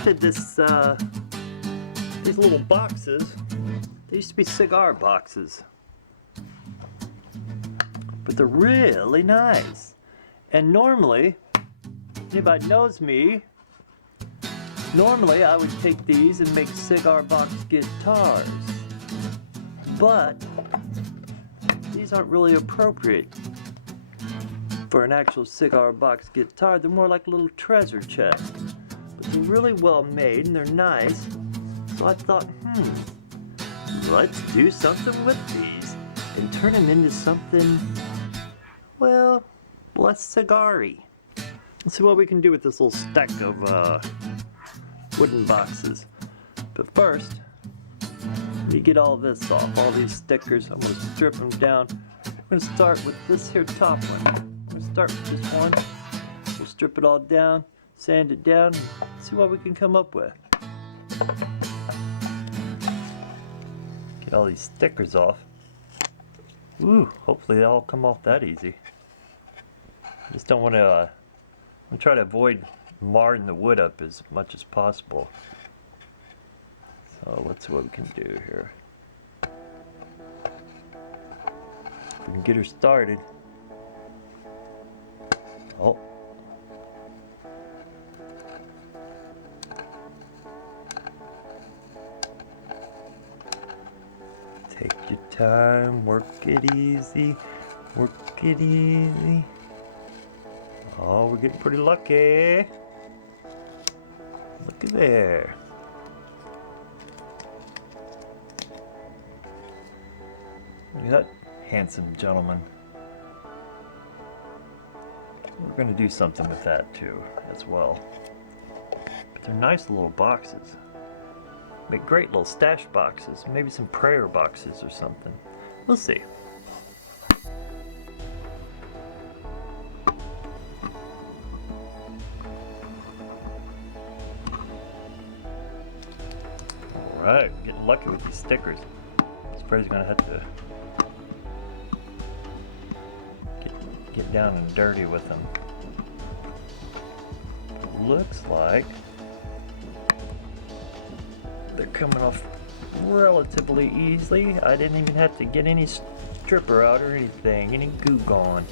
invented this, these little boxes. They used to be cigar boxes. But they're really nice. And normally, anybody knows me, normally I would take these and make cigar box guitars. But these aren't really appropriate for an actual cigar box guitar. They're more like a little treasure chest. But they're really well made and they're nice. So I thought, let's do something with these and turn them into something, well, less cigar-y. Let's see what we can do with this little stack of wooden boxes. But first, let me get all this off, all these stickers. I'm going to strip them down. I'm going to start with this here top one. I'm going to start with this one. We'll strip it all down, sand it down, and see what we can come up with. Get all these stickers off. Ooh, hopefully they all come off that easy. I just don't want to, I'm trying to avoid marring the wood up as much as possible. So let's see what we can do here. If we can get her started. Oh. Take your time, work it easy, work it easy. Oh, we're getting pretty lucky. Look at there. Look at that handsome gentleman. We're going to do something with that too, as well. But they're nice little boxes. Make great little stash boxes. Maybe some prayer boxes or something. We'll see. Alright, getting lucky with these stickers. This spray's gonna have to get down and dirty with them. Looks like they're coming off relatively easily. I didn't even have to get any stripper out or anything, any goo gone.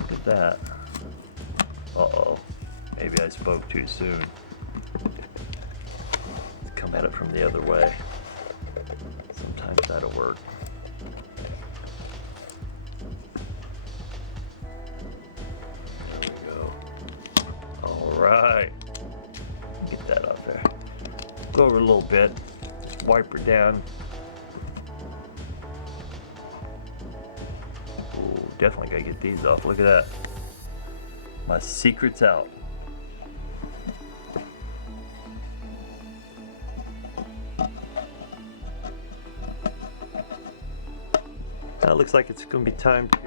Look at that. Uh-oh, maybe I spoke too soon. Let's come at it from the other way. Sometimes that'll work. There we go. Alright. Get that out there. Go over a little bit. Just wipe her down. Ooh, definitely gotta get these off. Look at that. My secret's out. Now it looks like it's gonna be time to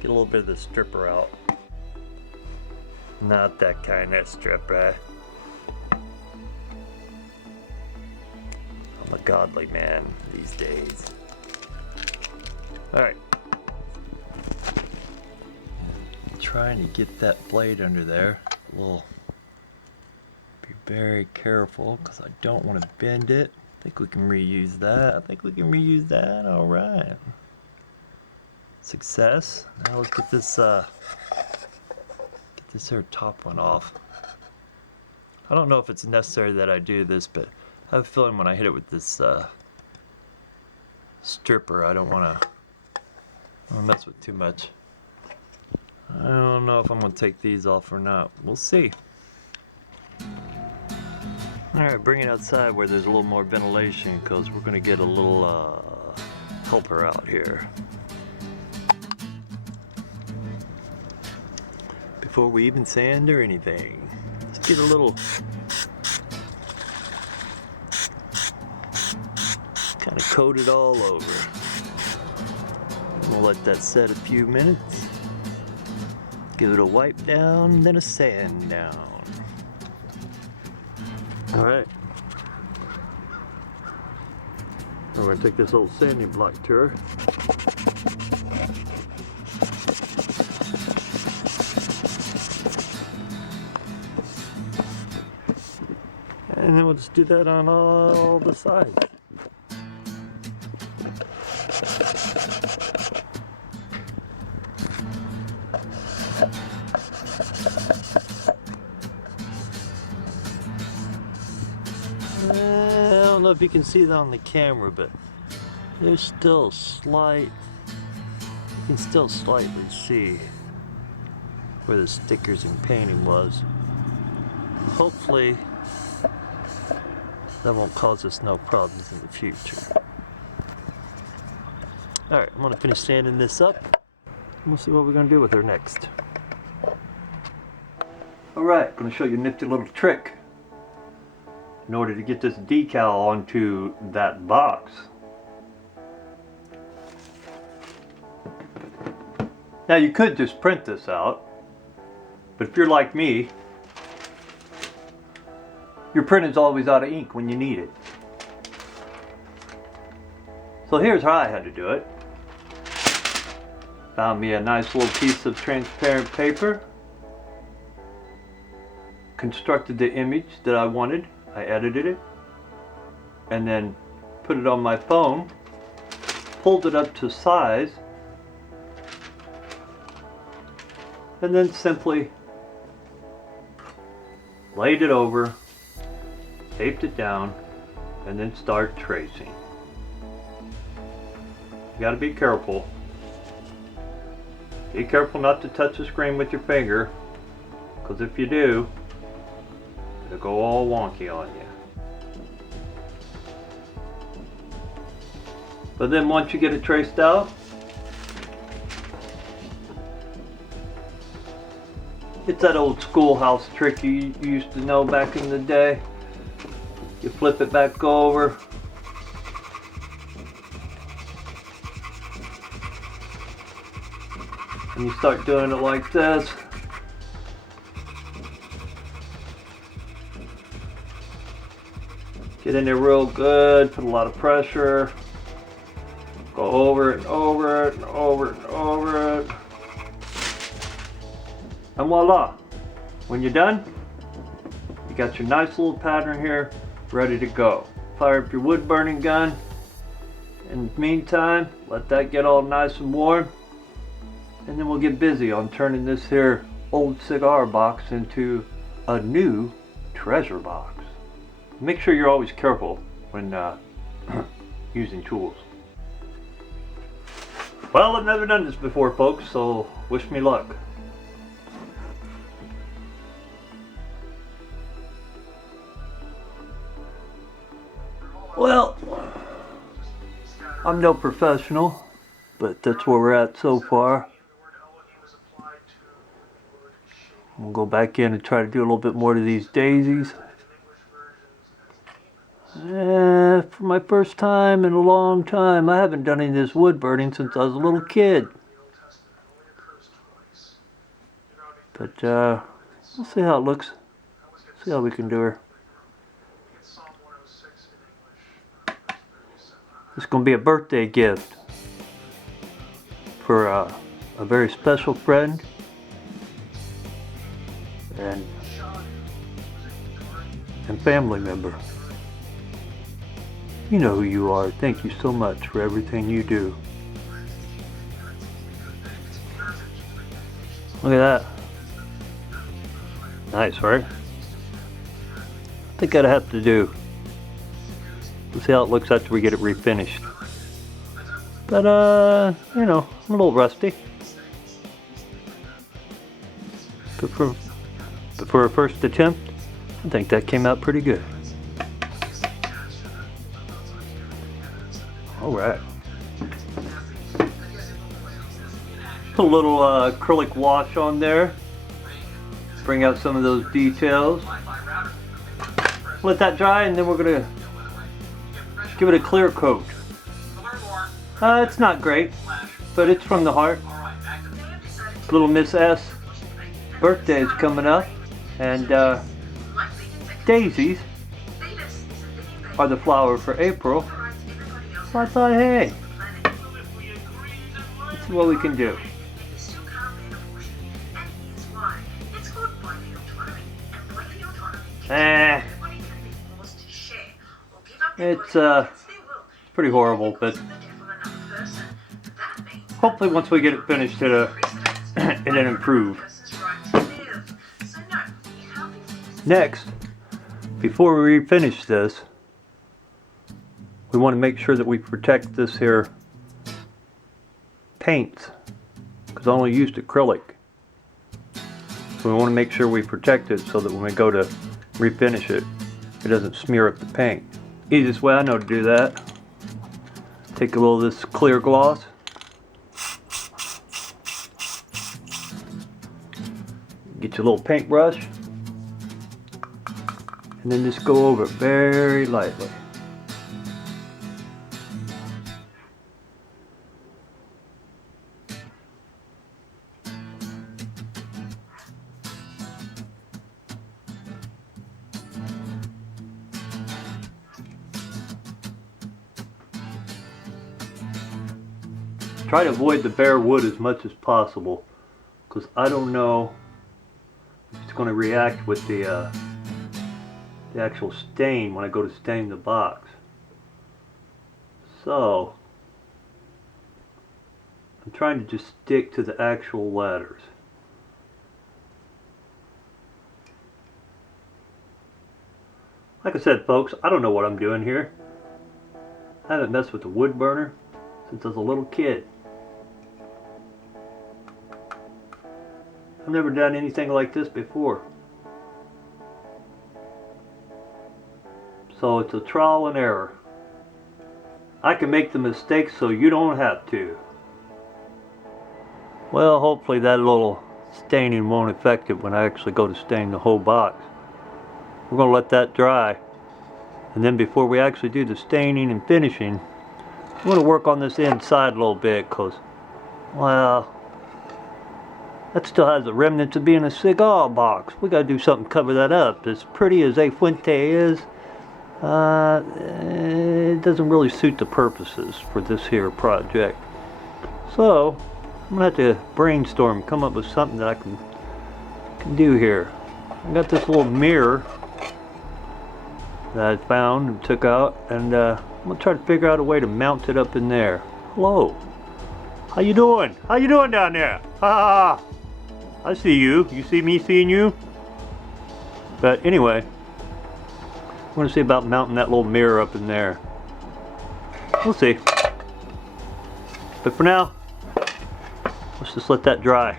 get a little bit of the stripper out. Not that kind of stripper. I'm a godly man these days. Alright. Trying to get that blade under there. We'll be very careful because I don't want to bend it. I think we can reuse that. I think we can reuse that. Alright. Success. Now let's get this here top one off. I don't know if it's necessary that I do this, but I have a feeling when I hit it with this stripper, I don't want to mess with too much. I don't know if I'm going to take these off or not. We'll see. Alright, bring it outside where there's a little more ventilation because we're going to get a little helper out here. Before we even sand or anything. Let's get a little kind of coat it all over. We'll let that set a few minutes. Give it a wipe down, then a sand down. Alright. We're going to take this old sanding block tour. And then we'll just do that on all the sides. I don't know if you can see that on the camera, but there's still you can still slightly see where the stickers and painting was. Hopefully that won't cause us no problems in the future. Alright, I'm gonna finish sanding this up and we'll see what we're gonna do with her next. Alright, I'm gonna show you a nifty little trick in order to get this decal onto that box. Now you could just print this out, but if you're like me, your print is always out of ink when you need it. So here's how I had to do it. Found me a nice little piece of transparent paper, constructed the image that I wanted, I edited it, and then put it on my phone, pulled it up to size, and then simply laid it over, taped it down, and then start tracing. You gotta be careful. Be careful not to touch the screen with your finger, because if you do, it'll go all wonky on you. But then once you get it traced out, it's that old schoolhouse trick you used to know back in the day. You flip it back over. And you start doing it like this. Get in there real good, put a lot of pressure. Go over it, over it, over it, over it. And voila, when you're done, you got your nice little pattern here ready to go. Fire up your wood burning gun. In the meantime, let that get all nice and warm, and then we'll get busy on turning this here old cigar box into a new treasure box. Make sure you're always careful when using tools. Well, I've never done this before, folks, so wish me luck. Well, I'm no professional, but that's where we're at so far. We'll go back in and try to do a little bit more to these daisies. For my first time in a long time, I haven't done any of this wood burning since I was a little kid. But we'll see how it looks. See how we can do her. It's going to be a birthday gift for a very special friend and family member. You know who you are. Thank you so much for everything you do. Look at that. Nice, right? I think I'd have to do. We'll see how it looks after we get it refinished. But, you know, I'm a little rusty. But for a first attempt, I think that came out pretty good. Alright. Put a little acrylic wash on there. Bring out some of those details. Let that dry, and then we're going to give it a clear coat. It's not great, but it's from the heart. Little Miss S. birthday is coming up, and daisies are the flower for April. So I thought, hey, let's see what we can do. It's pretty horrible, but hopefully once we get it finished, it'll improve. Next, before we refinish this, we want to make sure that we protect this here paint, because I only used acrylic. So we want to make sure we protect it so that when we go to refinish it, it doesn't smear up the paint. Easiest way I know to do that, take a little of this clear gloss, get your little paintbrush, and then just go over it very lightly. Try to avoid the bare wood as much as possible, because I don't know if it's going to react with the actual stain when I go to stain the box. So I'm trying to just stick to the actual letters. Like I said, folks, I don't know what I'm doing here. I haven't messed with the wood burner since I was a little kid. I've never done anything like this before. So it's a trial and error. I can make the mistakes so you don't have to. Well, hopefully that little staining won't affect it when I actually go to stain the whole box. We're going to let that dry. And then before we actually do the staining and finishing, I'm going to work on this inside a little bit, because, well, that still has the remnants of being a cigar box. We got to do something to cover that up. As pretty as A Fuente is, it doesn't really suit the purposes for this here project. So I'm gonna have to brainstorm, come up with something that I can do here. I got this little mirror that I found and took out, and I'm gonna try to figure out a way to mount it up in there. Hello, how you doing? How you doing down there? Ha! I see you. You see me seeing you? But anyway, I want to see about mounting that little mirror up in there. We'll see. But for now, let's just let that dry.